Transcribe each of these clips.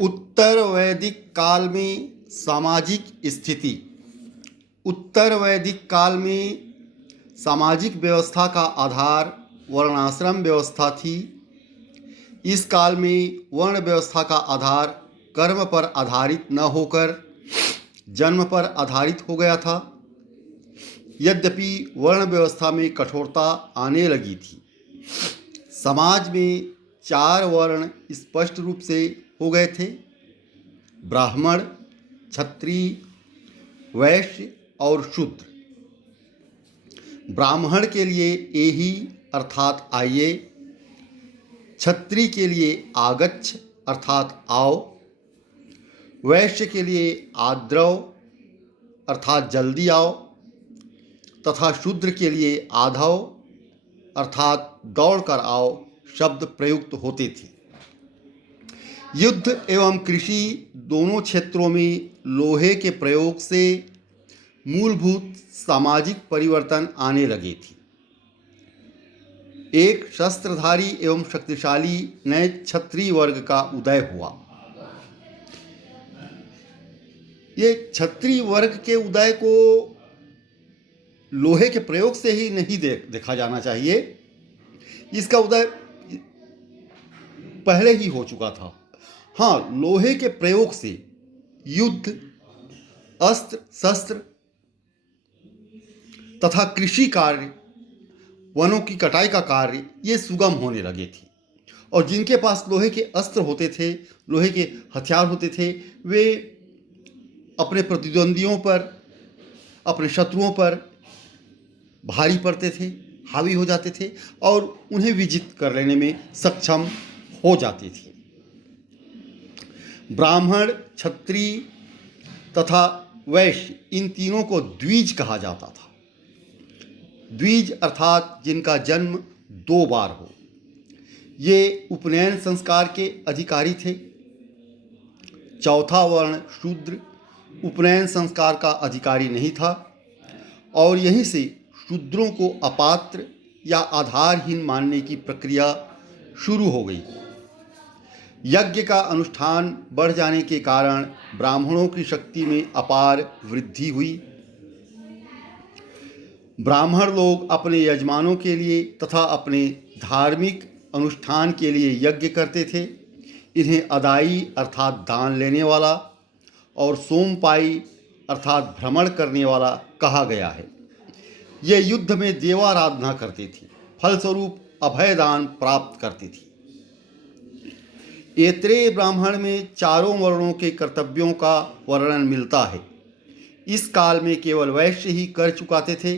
उत्तर वैदिक काल में सामाजिक स्थिति। उत्तर वैदिक काल में सामाजिक व्यवस्था का आधार वर्णाश्रम व्यवस्था थी। इस काल में वर्ण व्यवस्था का आधार कर्म पर आधारित न होकर जन्म पर आधारित हो गया था। यद्यपि वर्ण व्यवस्था में कठोरता आने लगी थी, समाज में 4 वर्ण स्पष्ट रूप से हो गए थे: ब्राह्मण, क्षत्रिय, वैश्य और शूद्र। ब्राह्मण के लिए एहि अर्थात आइए, क्षत्रिय के लिए आगच्छ अर्थात आओ, वैश्य के लिए आद्रव अर्थात जल्दी आओ तथा शूद्र के लिए आधव अर्थात दौड़ कर आओ शब्द प्रयुक्त होते थे। युद्ध एवं कृषि दोनों क्षेत्रों में लोहे के प्रयोग से मूलभूत सामाजिक परिवर्तन आने लगे थे। एक शस्त्रधारी एवं शक्तिशाली नए क्षत्रिय वर्ग का उदय हुआ। ये क्षत्रिय वर्ग के उदय को लोहे के प्रयोग से ही नहीं देखा जाना चाहिए। इसका उदय पहले ही हो चुका था। हाँ, लोहे के प्रयोग से युद्ध, अस्त्र शस्त्र तथा कृषि कार्य, वनों की कटाई का कार्य ये सुगम होने लगे थे। और जिनके पास लोहे के अस्त्र होते थे, लोहे के हथियार होते थे, वे अपने प्रतिद्वंदियों पर, अपने शत्रुओं पर भारी पड़ते थे, हावी हो जाते थे और उन्हें विजित कर लेने में सक्षम हो जाते थे। ब्राह्मण, क्षत्रिय तथा वैश्य, इन तीनों को द्विज कहा जाता था। द्विज अर्थात जिनका जन्म 2 बार हो। ये उपनयन संस्कार के अधिकारी थे। चौथा वर्ण शूद्र उपनयन संस्कार का अधिकारी नहीं था और यहीं से शूद्रों को अपात्र या आधारहीन मानने की प्रक्रिया शुरू हो गई। यज्ञ का अनुष्ठान बढ़ जाने के कारण ब्राह्मणों की शक्ति में अपार वृद्धि हुई। ब्राह्मण लोग अपने यजमानों के लिए तथा अपने धार्मिक अनुष्ठान के लिए यज्ञ करते थे। इन्हें अदाई अर्थात दान लेने वाला और सोमपाई अर्थात भ्रमण करने वाला कहा गया है। ये युद्ध में देवाराधना करते थे, फलस्वरूप अभयदान प्राप्त करते थे। ऐत्रेय ब्राह्मण में चारों वर्णों के कर्तव्यों का वर्णन मिलता है। इस काल में केवल वैश्य ही कर चुकाते थे।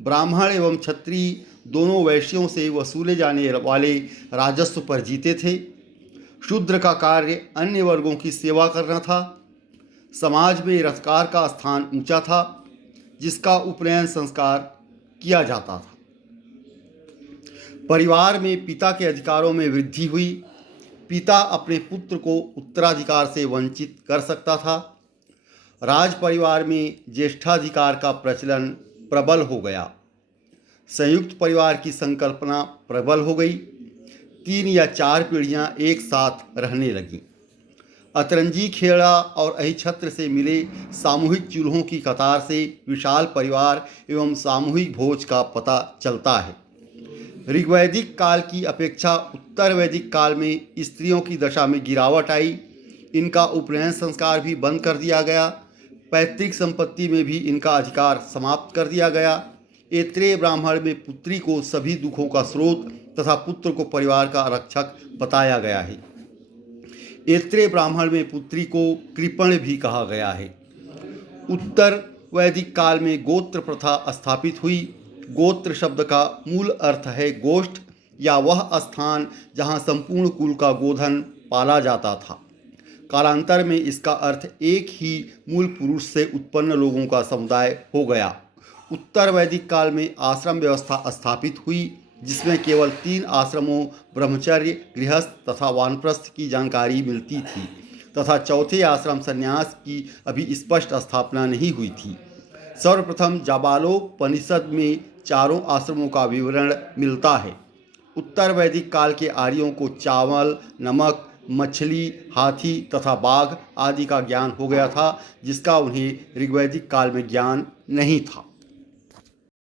ब्राह्मण एवं क्षत्रिय दोनों वैश्यों से वसूले जाने वाले राजस्व पर जीते थे। शूद्र का कार्य अन्य वर्गों की सेवा करना था। समाज में रथकार का स्थान ऊंचा था, जिसका उपनयन संस्कार किया जाता था। परिवार में पिता के अधिकारों में वृद्धि हुई। पिता अपने पुत्र को उत्तराधिकार से वंचित कर सकता था। राज परिवार में ज्येष्ठाधिकार का प्रचलन प्रबल हो गया। संयुक्त परिवार की संकल्पना प्रबल हो गई। 3 या 4 पीढ़ियां एक साथ रहने लगीं। अतरंजी खेड़ा और अहिछत्र से मिले सामूहिक चूल्हों की कतार से विशाल परिवार एवं सामूहिक भोज का पता चलता है। ऋग्वैदिक काल की अपेक्षा उत्तर वैदिक काल में स्त्रियों की दशा में गिरावट आई। इनका उपनयन संस्कार भी बंद कर दिया गया। पैतृक संपत्ति में भी इनका अधिकार समाप्त कर दिया गया। ऐत्रेय ब्राह्मण में पुत्री को सभी दुखों का स्रोत तथा पुत्र को परिवार का रक्षक बताया गया है। ऐत्रेय ब्राह्मण में पुत्री को कृपण भी कहा गया है। उत्तर वैदिक काल में गोत्र प्रथा स्थापित हुई। गोत्र शब्द का मूल अर्थ है गोष्ठ या वह स्थान जहाँ संपूर्ण कुल का गोधन पाला जाता था। कालांतर में इसका अर्थ एक ही मूल पुरुष से उत्पन्न लोगों का समुदाय हो गया। उत्तर वैदिक काल में आश्रम व्यवस्था स्थापित हुई, जिसमें केवल 3 आश्रमों ब्रह्मचर्य, गृहस्थ तथा वानप्रस्थ की जानकारी मिलती थी तथा चौथे आश्रम संन्यास की अभी स्पष्ट स्थापना नहीं हुई थी। सर्वप्रथम जाबालोपनिषद में चारों आश्रमों का विवरण मिलता है। उत्तर वैदिक काल के आर्यों को चावल, नमक, मछली, हाथी तथा बाघ आदि का ज्ञान हो गया था, जिसका उन्हें ऋग्वैदिक काल में ज्ञान नहीं था।